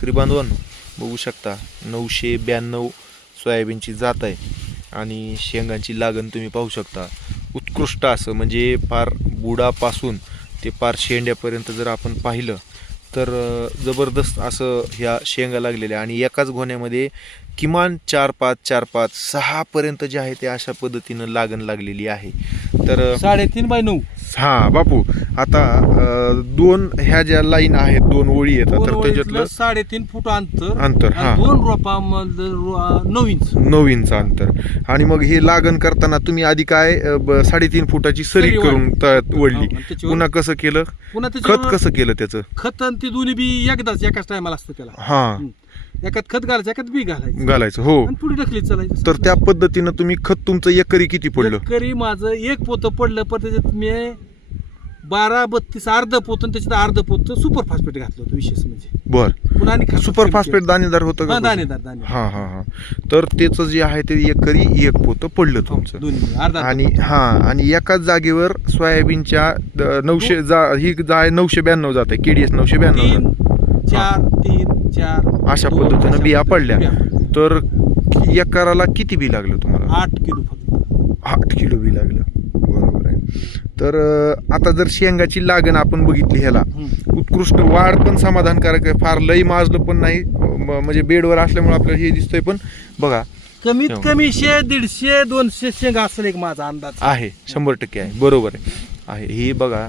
शेतकरी बांधवांनो बघू शकता नऊशे ब्याण्णव सोयाबीनची जात आहे आणि शेंगांची लागण तुम्ही पाहू शकता. उत्कृष्ट असं म्हणजे फार बुडापासून ते फार शेंड्यापर्यंत जर आपण पाहिलं तर जबरदस्त असं ह्या शेंगा लागलेल्या आणि एकाच गोण्यामध्ये किमान चार पाच चार पाच सहापर्यंत जे आहे ते अशा पद्धतीनं लागण लागलेली आहे. तर साडेतीन बाय नऊ. हा बापू आता अं, दोन ह्या ज्या लाईन आहेत दोन ओळी येतात तर त्याच्यातलं साडेतीन फूट अंतर अंतर आणि हा. दोन रोपामध्ये रो- नऊ इंच. नऊ इंच अंतर. आणि मग हे लागण करताना तुम्ही आधी काय अं, ब- साडेतीन फुटाची सरी सरी करून त- हो, वडली आणि त्याच्यावर- पुन्हा कसं केलं? पुन्हा खत त्याच्यावर कसं केलं त्याचं? खत आणि ते दोन्ही बी एकदाच एकाच टायमाला असतं त्याला. हा. हम्म. एकात खत घालायचं एकात बी घालायचं. घालायचं हो. आणि पुढे ढकलीत चालायचं. तर त्या पद्धतीनं तुम्ही खत तुमचं एकरी किती पडलं? एकरी माझं एक पोतं पडलं पण त्याच्यात मी बारा बत्तीस अर्ध पोतं आणि त्याच्यात अर्ध पोतं सुपर फास्फेट घातलं होतं विशेष म्हणजे. बर. पुन्हा आणि खत. सुपर फास्फेट दाणेदार होतं हा का दाणेदार दाणेदार. हा हा हा. तर त्याचं जे आहे ते एकरी एक पोतं पडलं हो, तुमचं. दोन्ही मिळून. अर्धा आणि हा आणि एकाच जागेवर सोयाबीनच्या द- नऊशे जा ही जा आहे नऊशे ब्याण्णव जात आहे केडीएस नऊशे तीन ब्याण्णव चार तीन चार. अशा पद्धतीनं बिया पडल्या. तर एकराला किती बी लागलं तुम्हाला? आठ किलो फक्त. आठ किलो बी लागलं. बरोबर आहे. तर आता जर शेंगाची लागण आपण बघितली ह्याला. उत्कृष्ट वाढ पण समाधानकारक आहे. फार लई माजलं पण नाही. म्हणजे बेडवर असल्यामुळे आपल्याला हे दिसतंय पण बघा. कमीत. कमी शे दीडशे दोनशे शेंगा असेल एक माझा अंदाज. आहे. शंभर टक्के आहे. बरोबर आहे. आहे. हे बघा.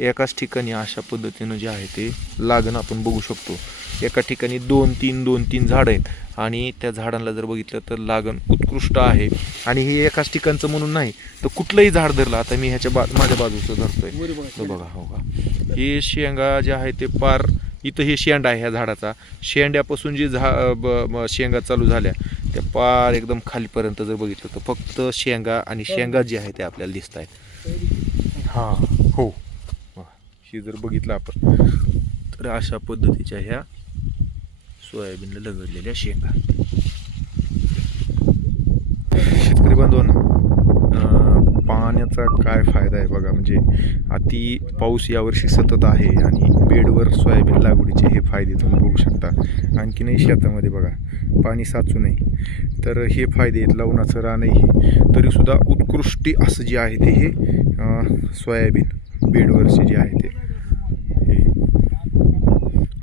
एकाच ठिकाणी अशा पद्धतीनं जे आहे ते लागण आपण बघू शकतो. एका ठिकाणी दोन तीन दोन तीन झाडं आहेत आणि त्या झाडांना जर बघितलं तर लागण उत्कृष्ट आहे. आणि हे एकाच ठिकाणचं म्हणून नाही तर कुठलंही झाड धरलं आता मी ह्याच्या बा माझ्या बाजूचं धरतोय. बघा. हो का. हे शेंगा जे आहे ते पार इथं हे शेंडा आहे ह्या झाडाचा. शेंड्यापासून जी झा शेंगा चालू झाल्या त्या पार एकदम खालीपर्यंत जर बघितलं तर फक्त शेंगा आणि शेंगा जे आहे ते आपल्याला दिसत आहेत हां हो. हे जर बघितलं आपण तर अशा पद्धतीच्या ह्या सोयाबीनला लगडलेल्या शेंगा. शेतकरी बांधवांना पाण्याचा काय फायदा आहे बघा म्हणजे अति पाऊस यावर्षी सतत आहे आणि बेडवर सोयाबीन लागवडीचे हे फायदे तुम्ही बघू शकता. आणखीनही शेतामध्ये बघा पाणी साचू नये. तर हे फायदे आहेत लवणाचं रानही तरीसुद्धा उत्कृष्टी असं जे आहे ते हे सोयाबीन बेडवरचे जे आहे ते.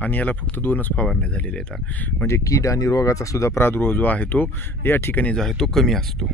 आणि याला फक्त दोनच फवारण्या झालेल्या आहेत. म्हणजे कीड आणि रोगाचा सुद्धा प्रादुर्भाव जो आहे तो या ठिकाणी जो आहे तो कमी असतो.